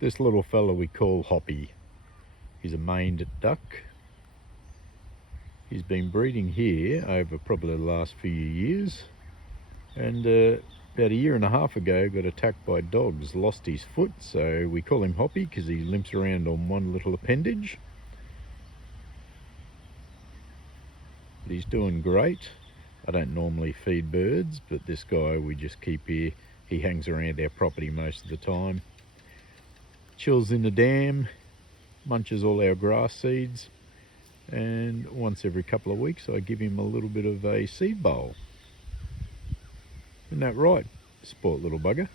This little fella we call Hoppy. He's a maned duck. He's been breeding here over probably the last few years, and about a year and a half ago got attacked by dogs, lost his foot, so we call him Hoppy because he limps around on one little appendage. But he's doing great. I don't normally feed birds, but this guy we just keep here. He hangs around our property most of the time. Chills in the dam, munches all our grass seeds, and once every couple of weeks I give him a little bit of a seed bowl. Isn't that right, sport little bugger?